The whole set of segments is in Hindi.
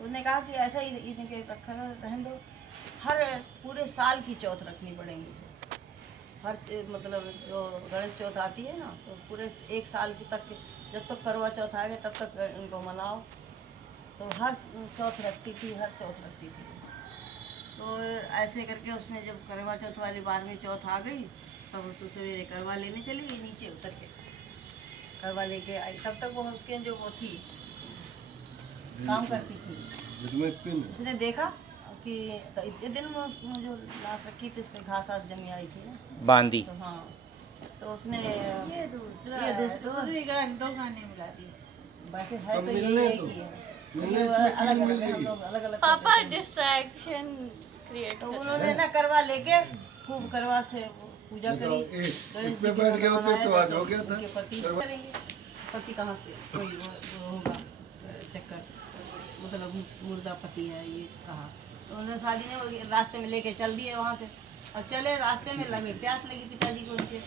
उसने कहा कि ऐसा ही इनके रखा रहने दो, हर पूरे साल की चौथ रखनी पड़ेगी। हर मतलब जो गणेश चौथ आती है ना, तो पूरे एक साल की तक, जब तक करवा चौथ आएगा तब तक इनको मनाओ। तो हर चौथ रखती थी, हर चौथ रखती थी। तो ऐसे करके उसने जब करवा चौथ वाली 12वीं चौथ आ गई, तब उसको सवेरे करवा लेने चली गई नीचे उतर के, करवा लेके आई। तब तक वो उसके जो वो थी काम करती थी, उसने देखा कि तो इतने दिन में जो लाश रखी थी उसमें घास आस जमी आई थी ना, बांदी। तो हाँ, तो उसने ये दूसरी दो गाने मिला दिए। वैसे है तो ये एक ही है, लेकिन अलग अलग है, हम लोग अलग अलग पापा डिस्ट्रैक्शन क्रिएट तो उन्होंने ना करवा लेके खूब करवा से पूजा करी, गणेश जी बैठ गए होते तो आज हो गया था। पति करेंगे, पति कहाँ से कोई वो होगा चक्कर, मतलब मुर्दा पति है ये कहा। तो उन्होंने शादी ने रास्ते में लेके चल दिए वहाँ से, और चले रास्ते में लगे प्यास लगी पिताजी को उनके।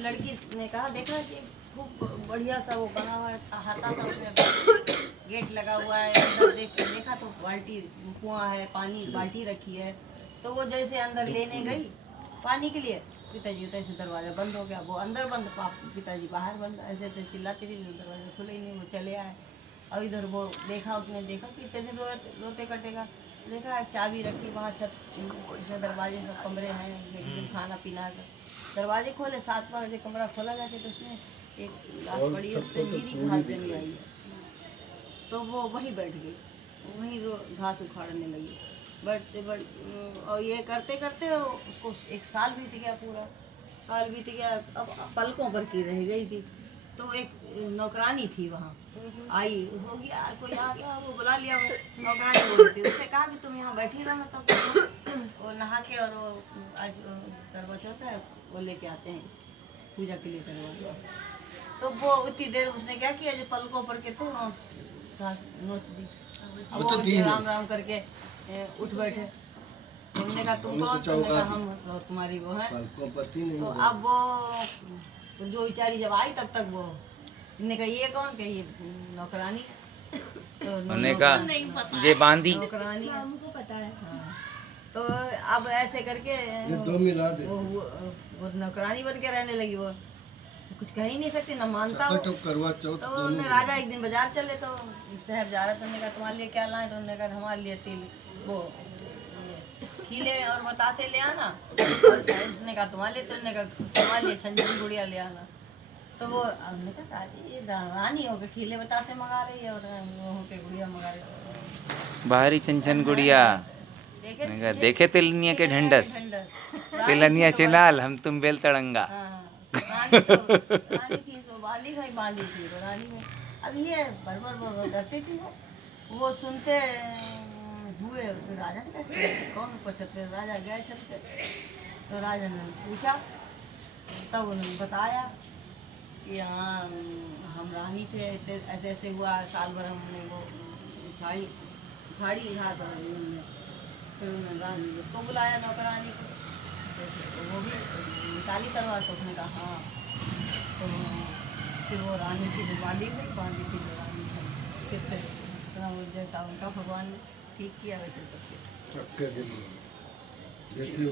लड़की ने कहा देखा कि खूब बढ़िया सा वो बना हुआ है, हाथा सा उसमें गेट लगा हुआ है, अंदर देखा तो बाल्टी कुआं है, पानी बाल्टी रखी है। तो वो जैसे अंदर लेने गई पानी के लिए, पिताजी तैसे दरवाज़ा बंद हो गया, वो अंदर बंद, पिताजी बाहर बंद, ऐसे तो चिल्लाती रही, दरवाज़ा खुले ही नहीं, वो चले आए। और इधर वो देखा, उसने देखा कि इतने दिन रोते कटेगा, देखा चाबी रखी वहाँ छत से, दरवाजे सब कमरे हैं, लेकिन खाना पीना है। दरवाजे खोले, 7 बजे कमरा खोला जाके तो उसमें एक लाश पड़ी है, उस पर नीरी घास जमी आई है। तो वो वहीं बैठ गई, वहीं घास उखाड़ने लगी, बैठते और ये करते करते उसको 1 साल बीत गया, पूरा साल बीत गया। अब पलकों पर की रह गई थी। तो एक नौकरानी थी वहाँ, आई हो गया, कोई आ गया, वो बुला लिया, वो नौकरानी बोली थी, उससे कहा कि तुम यहाँ बैठी रहना, तब वो नहा के और वो आज करवा चौथ है, वो लेके आते हैं पूजा के लिए करवा। तो वो उतनी देर उसने क्या किया, जो पलकों पर के थे घास नोच दी, वो राम राम करके उठ बैठे। हमने कहा तुम कौन? तुमने कहा हम तुम्हारी वो है। तो अब वो जो बेचारी जब आई तब तक वो ने कहा ये कौन, कही नौकरानी। तो उन्होंने कहा ये बांदी नौकरानी हमको पता है। हाँ। तो अब ऐसे करके वो नौकरानी बन के रहने लगी, वो कुछ कह ही नहीं सकती, ना मानता हो। तो उन्होंने राजा एक दिन बाजार चले, तो शहर जा रहा था, उन्होंने कहा तुम्हारे लिए क्या लाए? तो उन्होंने कहा हमारे लिए तिल वो खीले और बतासे ले आना, और उसने कहा तुम्हारे लिए, तो उन्होंने कहा तुम्हारे लिए संजन गुड़िया ले आना। तो वो हमने कहा ये रानी होकर खीले बतासे मंगा रही है और वो होके गुड़िया मंगा रही है। बाहरी चंचन गुड़िया देखे तिलनिया के ढंडस, तिलनिया चिनाल हम तुम बेल तड़ंगा। रानी थी, सो बाली भाई बाली थी, तो रानी में अब ये बरबर करती थी। वो सुनते हुए उसने राजा ने कहा कौन ऊपर छत पे? राजा गए छत पे, तो राजा ने पूछा, तब उन्होंने बताया कि हाँ हम रानी थे, ऐसे ऐसे हुआ, साल भर हमने वो उखाड़ी घास। फिर उन्होंने रानी उसको बुलाया नौकरानी को, तो वो भी निकाली तलवार, तो उसने कहा हाँ। तो फिर वो रानी की जो बांधी थी जो रानी थी, फिर से जैसा उनका भगवान ने ठीक किया वैसे सबके